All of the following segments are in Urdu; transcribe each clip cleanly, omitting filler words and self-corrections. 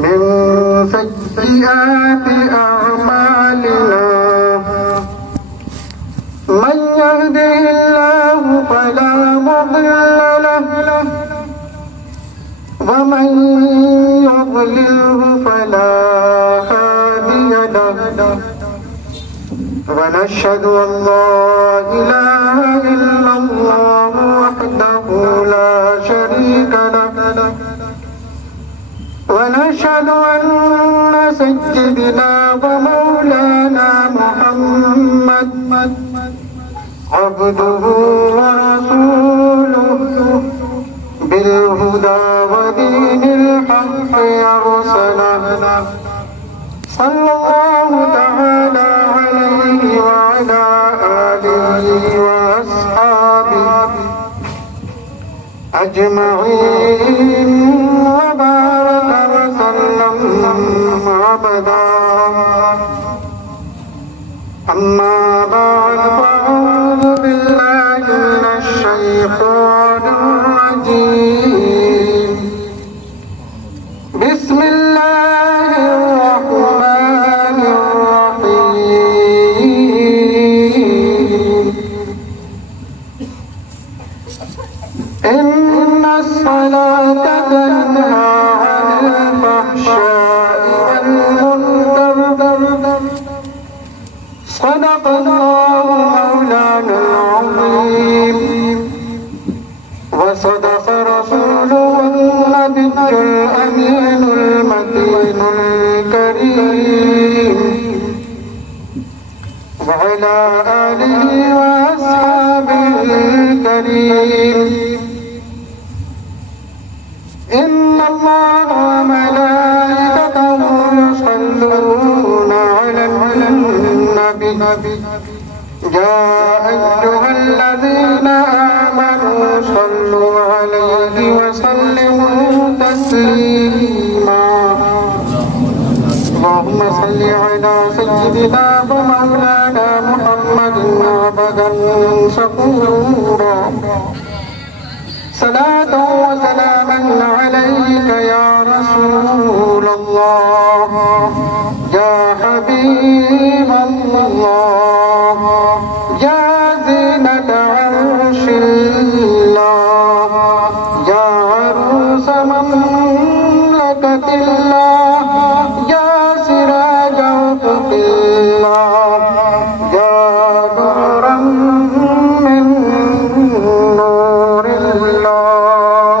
من سيئات أعمالنا من يهده الله فلا مضل له ومن يضلله فلا هادي له ونشهد أن لا إله إلا الله وحده لا شريك له ونشهد أن سيدنا ومولانا محمد عبده ورسوله بالهدى ودين الحق أرسله صلى الله تعالى عليه وعلى آله وأصحابه أجمعين وبارك وسلم أبدا أما بعد فأعوذ بالله من الشيطان الرجيم بسم الله الرحمن الرحيم إن الصلاة تنهى عن الفحشاء والمنكر صدق الله مولانا العظيم وصدق رسوله النبي الأمين المتين الكريم وعلى آله وأصحابه الكريم إن الله وملائكته يصلون على النبي يا أيها الذين آمنوا صلوا عليه وسلموا تسليما اللهم صل على سيدنا ومولانا محمد عبدا شكورا صلاة وسلاما عليك يا رسول الله يا حبيب الله يا زينة عرش الله يا عروس مملكة الله يا سراج أفق الله يا نورا من نور الله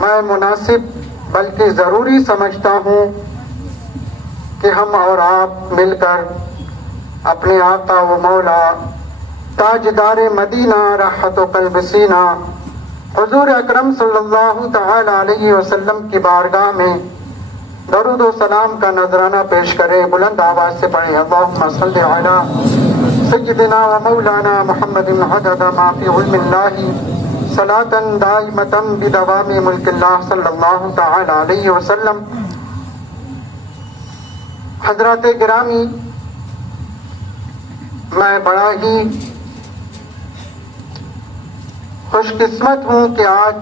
میں مناسب بلکہ ضروری سمجھتا ہوں کہ ہم اور آپ مل کر اپنے آقا و مولا تاجدار مدینہ راحت و قلب سینہ حضور اکرم صلی اللہ تعالی علیہ وسلم کی بارگاہ میں درود و سلام کا نذرانہ پیش کرے. بلند آواز سے پڑھیں اللہم صلی علی سیدنا و مولانا محمد عدد ما فی علم اللہ صلاة دائمتا بدوام ملک اللہ صلی اللہ تعالی علیہ وسلم. حضرات گرامی، میں بڑا ہی خوش قسمت ہوں کہ آج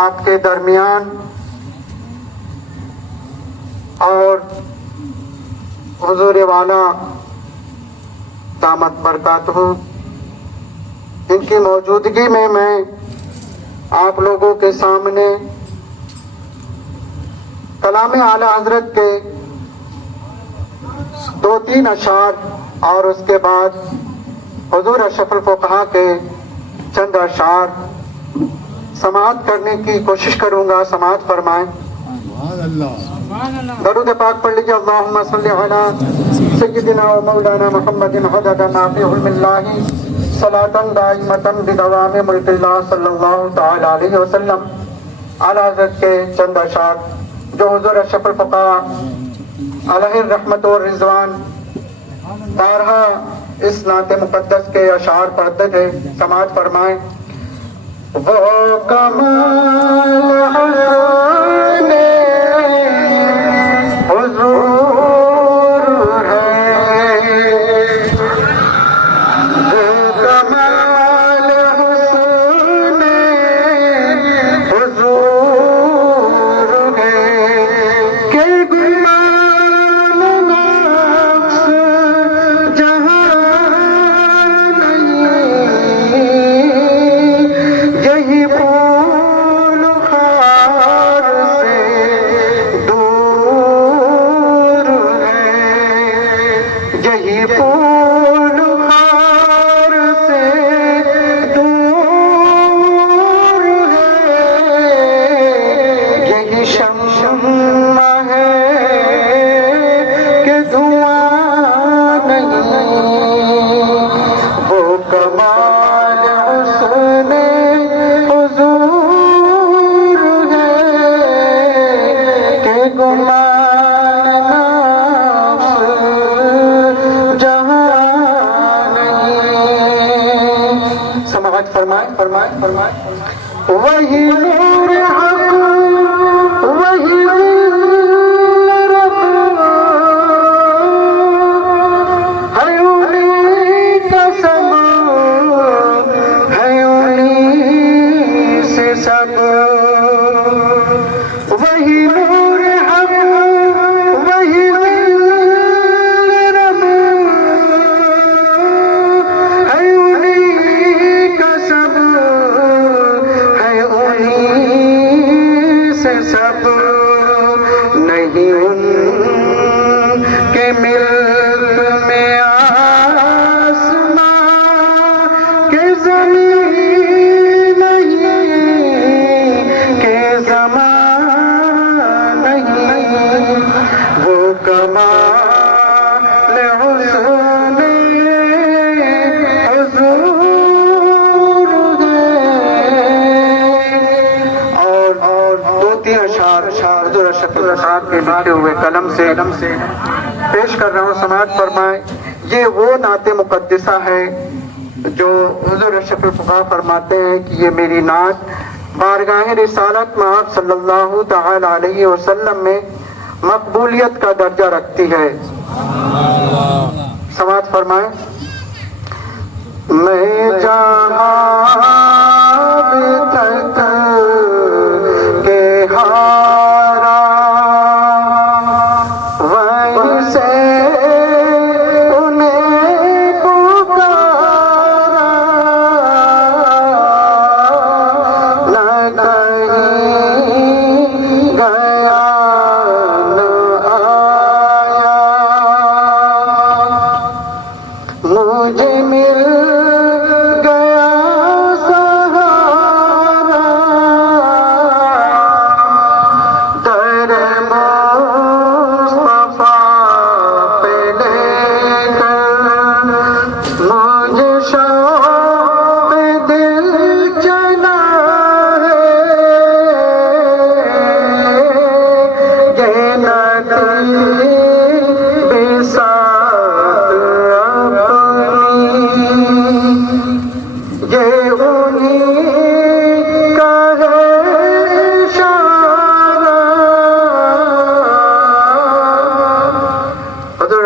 آپ کے درمیان اور حضور والا دامت برکاتہ ان کی موجودگی میں آپ لوگوں کے سامنے کلام اعلی حضرت کے 2-3 اشعار اور اس کے بعد حضور اشرف الفقہا کے چند اشعار سماعت کرنے کی کوشش کروں گا. سماعت فرمائیں. درود پاک پڑھ لیجیے. اللہم صلی علی سیدنا و مولانا محمد عدد ما فی علم اللہ صلاة دائمتا بدوام ملک اللہ صلی اللہ تعالی علیہ وسلم. اعلی حضرت کے چند اشعار جو حضور اشرف الفقہا علیہ الرحمت والرضوان بارہا اس نعت مقدس کے اشعار پڑھتے تھے. سماعت فرمائیں. وہ کمال حسن حضور ہے، وہ کمال حسن حضور ہے کہ گمان نفس جہاں نہیں، یہی پھول خار سے دور ہے، یہی پھول خار سے دور ہے، یہی شمع ہے کہ دھواں نہیں، وہ کمال حسن حضور ہے کہ گمان نفس جہاں نہیں. سماعت فرمائیں. وہی نور حق، وہی رب ہے، انہیں کا سب ہے، انہیں سے سب. وہی نور حق، وہی رب ہے، انہیں کا سب ہے، انہیں سے سب. نہیں ان کے ملک میں آسماں کہ زمین نہیں، کہ زمان نہیں، وہ کمال حسن حضور ہے. اور 2-3 اشعار حضور اشرف الفقہا کے لکھے ہوئے قلم سے پیش کر رہا ہوں. سماعت فرمائیں. یہ وہ نعت مقدسہ ہے جو حضور اشرف الفقہا فرماتے ہیں کہ یہ میری نعت بارگاہ رسالت میں آپ صلی اللہ تعالی علیہ وسلم میں مقبولیت کا درجہ رکھتی ہے. سماعت فرمائیں. میں جہاں تک کے ہارا وہیں سے انہیں پکارا، نہ کہیں گیا نہ آیا، مجھے مل گیا